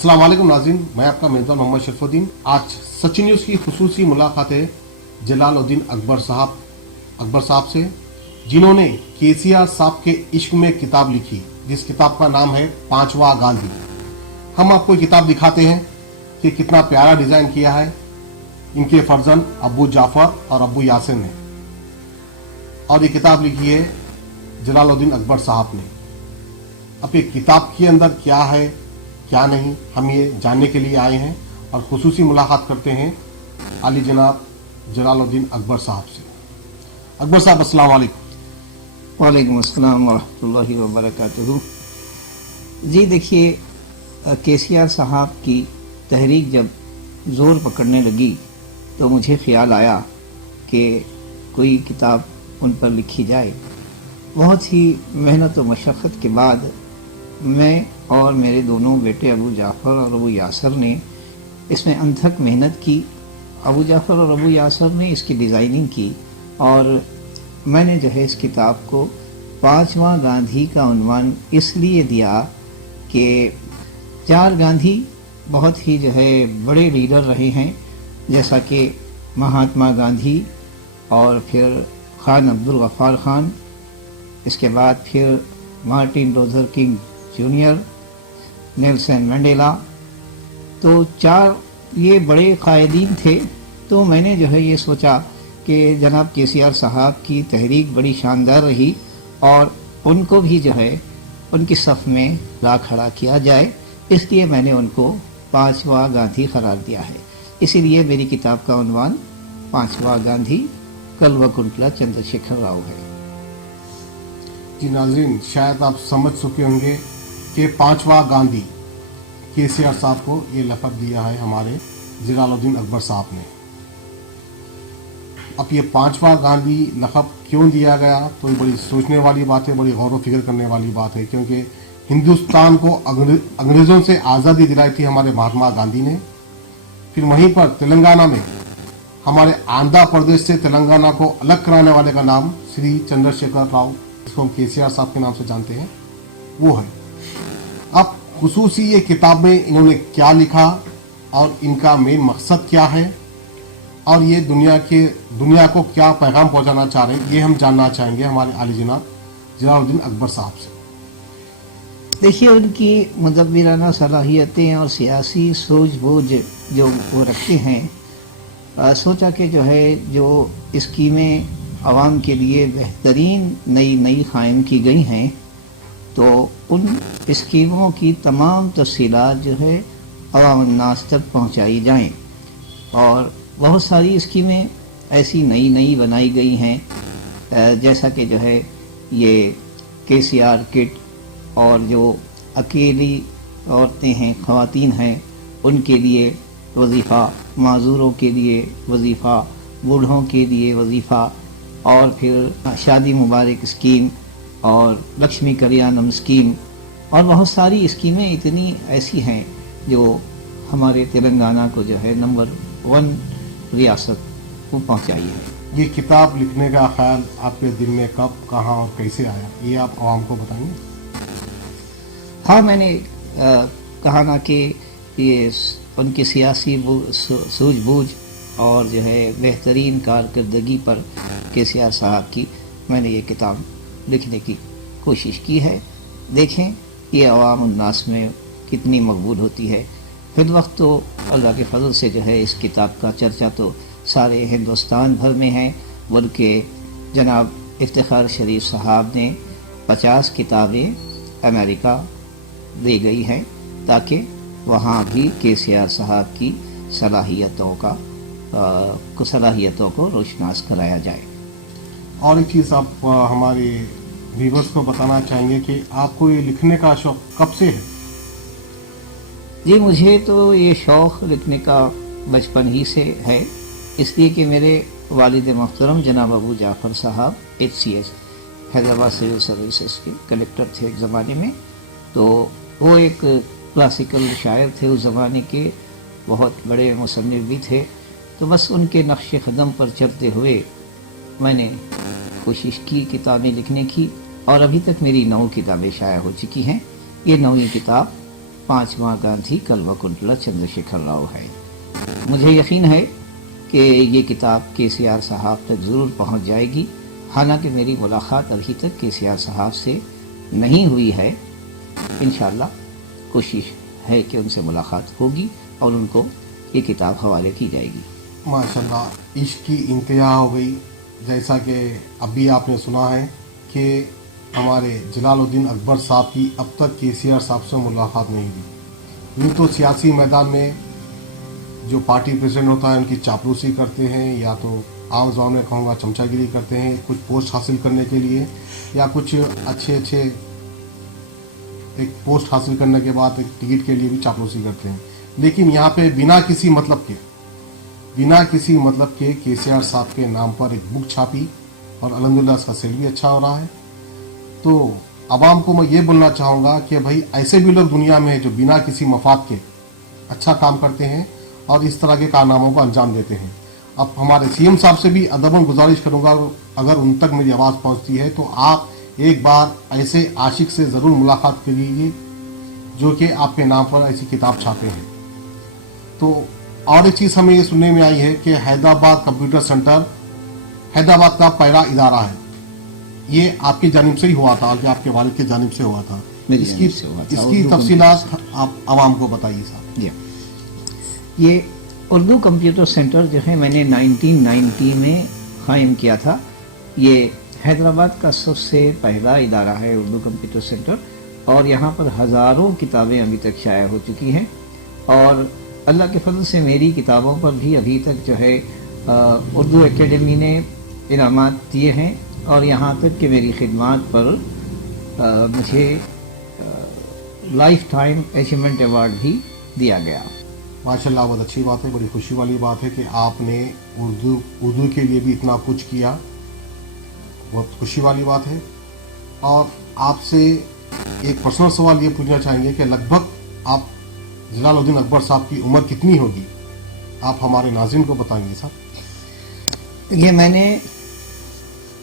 अस्सलाम वालेकुम नाज़रीन, मैं आपका मेज़बान मोहम्मद शरफुद्दीन। आज सचिन न्यूज़ की खुसूसी मुलाकात है जलालुद्दीन अकबर साहब से, जिन्होंने केसीआर साहब के इश्क में किताब लिखी, जिस किताब का नाम है पांचवा गांधी। हम आपको किताब दिखाते हैं कि कितना प्यारा डिजाइन किया है इनके फर्जन अबू जाफर और अबू यासिर ने, और ये किताब लिखी है जलालुद्दीन अकबर साहब ने। अब ये किताब के अंदर क्या है क्या नहीं, हम ये जानने के लिए आए हैं और खुसूसी मुलाकात करते हैं आली जनाब जलालुद्दीन अकबर साहब से। अकबर साहब अस्सलाम वालेकुम। वालेकुम अस्सलाम वरहमतुल्लाहि वबरकातुहू। जी देखिए, केसीआर साहब की तहरीक जब ज़ोर पकड़ने लगी तो मुझे ख्याल आया कि कोई किताब उन पर लिखी जाए। बहुत ही मेहनत और मशक्क़त के बाद मैं और मेरे दोनों बेटे अबू जाफ़र और अबू यासर ने इसमें अनथक मेहनत की। अबू जाफ़र और अबू यासर ने इसकी डिज़ाइनिंग की और मैंने जो है इस किताब को पांचवा गांधी का उन्वान इसलिए दिया कि चार गांधी बहुत ही जो है बड़े लीडर रहे हैं, जैसा कि महात्मा गांधी और फिर खान अब्दुल गफ़ार खान, इसके बाद फिर Martin Luther king junior, Nelson Mandela. तो चार ये बड़े कायदीन थे। तो मैंने जो है ये सोचा कि जनाब केसीआर साहब की तहरीक बड़ी शानदार रही और उनको भी जो है उनकी सफ़ में ला खड़ा किया जाए, इसलिए मैंने उनको पांचवा गांधी करार दिया है। इसीलिए मेरी किताब का उन्वान पांचवा गांधी कल्वकुंतला चंद्रशेखर राव है। जी नाज़रीन, शायद आप समझ चुके होंगे कि पांचवा गांधी केसीआर साहब को ये लक़ब दिया है हमारे जलालुद्दीन अकबर साहब ने। अब ये पांचवा गांधी लक़ब क्यों दिया गया, तो ये बड़ी सोचने वाली बात है, बड़ी गौर व फिक्र करने वाली बात है, क्योंकि हिंदुस्तान को अंग्रेज़ों से आज़ादी दिलाई थी हमारे महात्मा गांधी ने। फिर वहीं पर तेलंगाना में हमारे आंध्र प्रदेश से तेलंगाना को अलग कराने वाले का नाम श्री चंद्रशेखर राव, इसको हम केसीआर साहब के नाम से जानते हैं, वो है। अब खुसूसी ये किताब में इन्होंने क्या लिखा और इनका मेन मकसद क्या है और ये दुनिया को क्या पैगाम पहुंचाना चाह रहे हैं, ये हम जानना चाहेंगे हमारे आली जनाब जलालुद्दीन अकबर साहब से। देखिए, उनकी मुदब्बिराना सलाहियतें और सियासी सूझबूझ जो वो रखते हैं, सोचा कि जो है जो स्कीमें आवाम के लिए बेहतरीन नई क़ायम की गई हैं, तो उन स्कीमों की तमाम तफसीलात जो है अवाम अन्नास तक पहुँचाई जाएँ। और बहुत सारी स्कीमें ऐसी नई बनाई गई हैं, जैसा कि जो है ये केसीआर किट, और जो अकेली औरतें हैं, ख़वातीन हैं, उनके लिए वजीफ़ा, माज़ूरों के लिए वजीफ़ा, बूढ़ों के लिए वजीफ़ा, और फिर शादी मुबारक स्कीम और लक्ष्मी कल्याणम स्कीम, और बहुत सारी स्कीमें इतनी ऐसी हैं जो हमारे तेलंगाना को जो है नंबर 1 रियासत को पहुंचाई है। ये किताब लिखने का ख्याल आपके दिल में कब, कहाँ और कैसे आया, ये आप आवाम को बताएंगे? हाँ, मैंने कहा ना कि ये उनकी सियासी सूझबूझ और जो है बेहतरीन कारकर्दगी पर केसीआर साहब की मैंने ये किताब लिखने की कोशिश की है। देखें ये अवाम उन्नास में कितनी मकबूल होती है। फिर वक्त तो अल्लाह के फजल से जो है इस किताब का चर्चा तो सारे हिंदुस्तान भर में है, बल्कि जनाब इफ्तिखार शरीफ साहब ने 50 किताबें अमेरिका दे गई हैं, ताकि वहाँ भी केसीआर साहब की सलाहियतों को रोशनास कराया जाए। और एक चीज़ आप हमारे व्यूअर्स को बताना चाहेंगे कि आपको ये लिखने का शौक़ कब से है? जी, मुझे तो ये शौक़ लिखने का बचपन ही से है, इसलिए कि मेरे वालिद मोहतरम जनाब अबू जाफ़र साहब HCS हैदराबाद सिविल सर्विसेज के कलेक्टर थे एक ज़माने में। तो वो एक क्लासिकल शायर थे उस ज़माने के, बहुत बड़े मुसन्निफ़ भी थे। तो बस उनके नक्श कदम पर चलते हुए मैंने कोशिश की किताबें लिखने की, और अभी तक मेरी 9 किताबें शाया हो चुकी हैं। ये 9वीं किताब 5वां गांधी कल्वकुंतला चंद्रशेखर राव है। मुझे यकीन है कि ये किताब केसीआर साहब तक ज़रूर पहुंच जाएगी। हालांकि मेरी मुलाकात अभी तक केसीआर साहब से नहीं हुई है, इंशाअल्लाह कोशिश है कि उनसे मुलाकात होगी और उनको ये किताब हवाले की जाएगी। माशाल्लाह इश्क की इंतहा हो गई। जैसा कि अभी आपने सुना है कि हमारे जलालुद्दीन अकबर साहब की अब तक केसीआर साहब से मुलाकात नहीं हुई। यूँ तो सियासी मैदान में जो पार्टी प्रेसिडेंट होता है उनकी चापलूसी करते हैं, या तो आम ज़बान में कहूँगा चमचागिरी करते हैं कुछ पोस्ट हासिल करने के लिए, या कुछ अच्छे एक पोस्ट हासिल करने के बाद एक टिकट के लिए भी चापलूसी करते हैं। लेकिन यहाँ पे बिना किसी मतलब के केसीआर साहब के नाम पर एक बुक छापी और अल्हम्दुलिल्लाह इसका सेल भी अच्छा हो रहा है। तो आवाम को मैं ये बोलना चाहूँगा कि भाई ऐसे भी लोग दुनिया में हैं जो बिना किसी मफाद के अच्छा काम करते हैं और इस तरह के कारनामों को अंजाम देते हैं। अब हमारे सीएम साहब से भी अदबन गुजारिश करूँगा, अगर उन तक मेरी आवाज़ पहुँचती है तो आप एक बार ऐसे आशिक से ज़रूर मुलाकात करिए जो कि आपके नाम पर ऐसी किताब छापे हैं। तो और एक चीज़ हमें ये सुनने में आई है कि हैदराबाद कंप्यूटर सेंटर हैदराबाद का पहला इदारा है, ये आपकी जानिब से ही हुआ था कि आपके वालिद की जानिब से हुआ था? मेरी इसकी जानिब से हुआ था। इसकी तफसीलात आप आवाम को बताइए साहब। ये उर्दू कंप्यूटर सेंटर जो है मैंने 1990 में कायम किया था। ये हैदराबाद का सबसे पहला इदारा है उर्दू कंप्यूटर सेंटर, और यहाँ पर हज़ारों किताबें अभी तक शाया हो चुकी हैं और अल्लाह के फजल से मेरी किताबों पर भी अभी तक जो है उर्दू एकेडमी ने इनामात दिए हैं, और यहाँ तक कि मेरी खिदमात पर मुझे लाइफ टाइम अचीवमेंट अवार्ड भी दिया गया। माशाल्लाह बहुत अच्छी बात है, बड़ी खुशी वाली बात है कि आपने उर्दू के लिए भी इतना कुछ किया, बहुत खुशी वाली बात है। और आपसे एक पर्सनल सवाल ये पूछना चाहेंगे कि लगभग आप जलालुद्दीन अकबर साहब की उम्र कितनी होगी, आप हमारे नाज़रीन को बताएंगे साहब? ये मैंने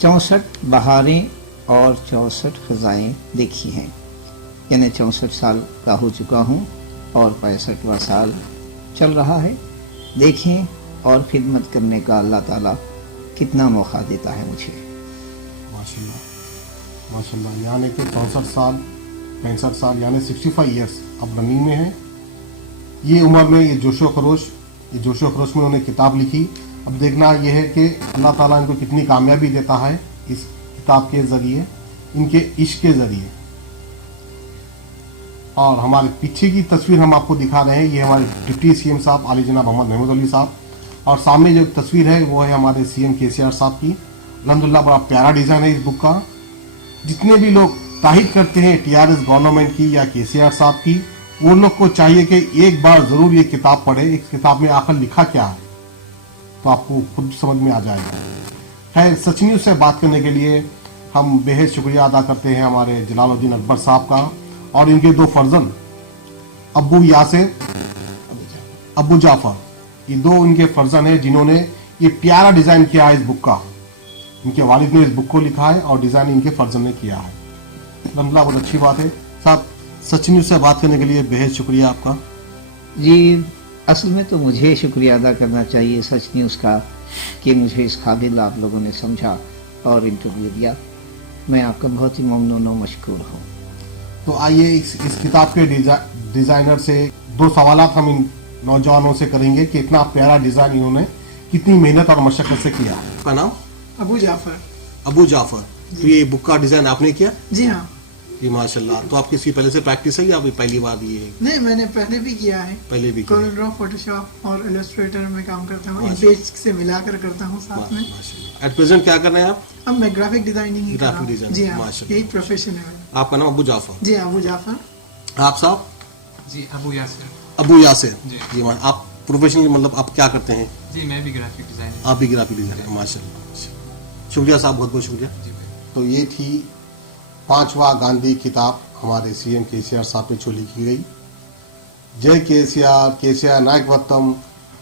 64 बहारें और 64 ख़ज़ाएँ देखी हैं, यानी 64 साल का हो चुका हूँ और 65वां साल चल रहा है। देखें और खिदमत करने का अल्लाह ताला कितना मौका देता है मुझे। माशाल्लाह माशाल्लाह, यानी कि 64 साल 65 साल यानी 65 ईयर्स अब रनिंग में है। ये उम्र में ये जोशो खरोश में उन्होंने किताब लिखी। अब देखना यह है कि अल्लाह ताला इनको कितनी कामयाबी देता है इस किताब के ज़रिए, इनके इश्क के ज़रिए। और हमारे पीछे की तस्वीर हम आपको दिखा रहे हैं, ये हमारे डिप्टी सीएम साहब आली जनाब मोहम्मद महमूद अली साहब, और सामने जो तस्वीर है वो है हमारे सीएम केसीआर साहब की। अल्हम्दुलिल्लाह बड़ा प्यारा डिज़ाइन है इस बुक का। जितने भी लोग तारीफ करते हैं टीआरएस गवर्नमेंट की या केसीआर साहब की, वो लोग को चाहिए कि एक बार ज़रूर ये किताब पढ़े। इस किताब में आखिर लिखा क्या है तो आपको खुद समझ में आ जाएगा। खैर, सच न्यूज़ से बात करने के लिए हम बेहद शुक्रिया अदा करते हैं हमारे जलालुद्दीन अकबर साहब का और इनके दो फर्जन अब्बू यासिर, अब्बू जाफर, ये दो इनके फर्जन हैं जिन्होंने ये प्यारा डिज़ाइन किया है इस बुक का। इनके वालिद ने इस बुक को लिखा है और डिज़ाइन इनके फर्जन ने किया है। अल्हम्दुलिल्लाह बहुत अच्छी बात है साहब। सच न्यूज़ से बात करने के लिए बेहद शुक्रिया आपका। जी, असल में तो मुझे शुक्रिया अदा करना चाहिए सच न्यूज़ का कि मुझे इस काबिल आप लोगों ने समझा और इंटरव्यू दिया। मैं आपका बहुत ही ममनून और मशकूर हूँ। तो आइए इस किताब के डिज़ाइनर से दो सवालात हम इन नौजवानों से करेंगे कि इतना प्यारा डिज़ाइन इन्होंने कितनी मेहनत और मशक्क़त से किया है। आपका नाम? अबू जाफर। अबू जाफर। तो ये बुक का डिज़ाइन आपने किया? जी हाँ। जी माशाल्लाह। तो आपकी इसकी पहले से प्रैक्टिस है या अभी पहली बार ये है? नहीं, मैंने पहले भी किया है। पहले भी किया। कोरल ड्रॉ, फोटोशॉप और इलस्ट्रेटर में काम करता हूँ। इन माशाल्लाह। पेज से मिलाकर करता हूँ साथ में। माशाल्लाह। एट प्रेजेंट क्या कर रहे हैं आप? अब मैं ग्राफिक डिजाइनिंग ही कर रहा ग्राफिक हूँ। डिजाइनिंग, जी हाँ, माशाल्लाह। यही प्रोफेशन है मेरा। आपका नाम अबू जाफर? जी हाँ, अबू जाफर। आप साहब? जी, अबू यासिर। अबू यासिर। जी। जी आप प्रोफेशनल मतलब आप क्या करते हैं? जी, मैं भी ग्राफिक डिज़ाइनर। आप भी ग्राफिक डिजाइनर? माशाल्लाह। शुक्रिया साहब, बहुत बहुत शुक्रिया। जी भाई। तो ये थी 5वां गांधी किताब हमारे सीएम केसीआर साहब ने जो लिखी गई। जय केसीआर, केसीआर नायक वतम,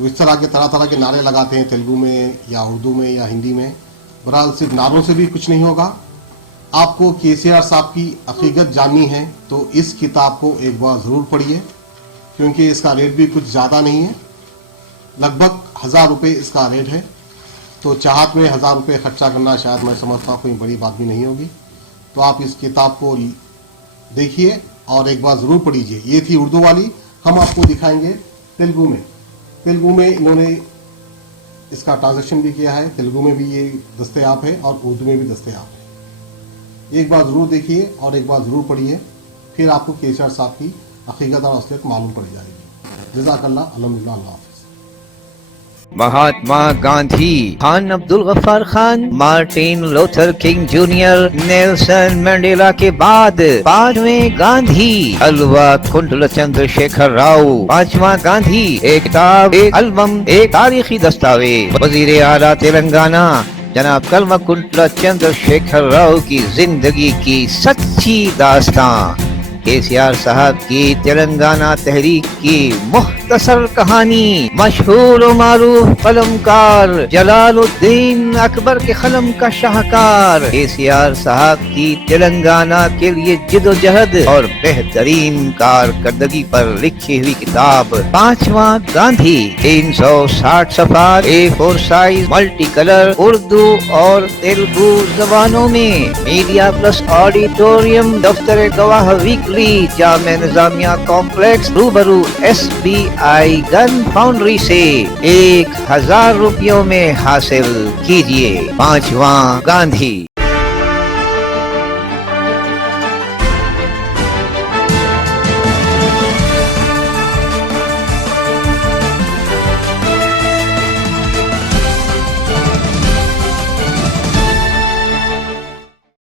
इस तरह के तरह तरह के नारे लगाते हैं तेलुगु में या उर्दू में या हिंदी में। बहरहाल सिर्फ नारों से भी कुछ नहीं होगा, آپ کو KCR صاحب کی حقیقت جاننی ہے تو اس کتاب کو ایک بار ضرور پڑھیے، کیونکہ اس کا ریٹ بھی کچھ زیادہ نہیں ہے، لگ بھگ 1000 روپے اس کا ریٹ ہے، تو چاہت میں 1000 روپے خرچہ کرنا شاید میں سمجھتا ہوں کوئی بڑی بات بھی نہیں ہوگی. تو آپ اس کتاب کو دیکھیے اور ایک بار ضرور پڑھیجیے. یہ تھی اردو والی. ہم آپ کو دکھائیں گے تیلگو میں. تیلگو میں انہوں نے اس کا ٹرانسلیشن بھی کیا ہے، تیلگو میں بھی یہ دستیاب ہے اور اردو میں بھی دستیاب ہے. ایک بار ضرور دیکھیے اور ایک بار ضرور پڑھیے، پھر آپ کو KCR صاحب کی حقیقت اور اصلیت معلوم پڑ جائے گی. جزاک اللہ. الحمدللہ. اللہ حافظ. Mahatma Gandhi, Khan Abdul Ghaffar Khan, Martin Luther King junior, Nelson Mandela کے بعد 5ویں گاندھی، الوا کنڈل چندر شیکھر راؤ. 5واں گاندھی ایک کتاب، ایک البم، ایک تاریخی دستاویز. وزیر اعلیٰ تلنگانہ جناب کلوا کنڈل چندر شیکھر راؤ کی زندگی کی سچی داستان. KCR صاحب کی تلنگانہ تحریک کی مختصر کہانی. مشہور و معروف قلمکار جلال الدین اکبر کے قلم کا شاہکار KCR صاحب کی تلنگانہ کے لیے جد و جہد اور بہترین کارکردگی پر لکھی ہوئی کتاب 5واں گاندھی. 360 صفحات، A4 size, multi colour, Urdu اور تیلگو زبانوں میں. میڈیا پلس آڈیٹوریم، دفتر گواہ ویکلی، جامع نظامیہ کمپلیکس، روبرو SBI گن فاؤنڈری سے. 1000 روپیوں میں حاصل کیجیے 5واں گاندھی.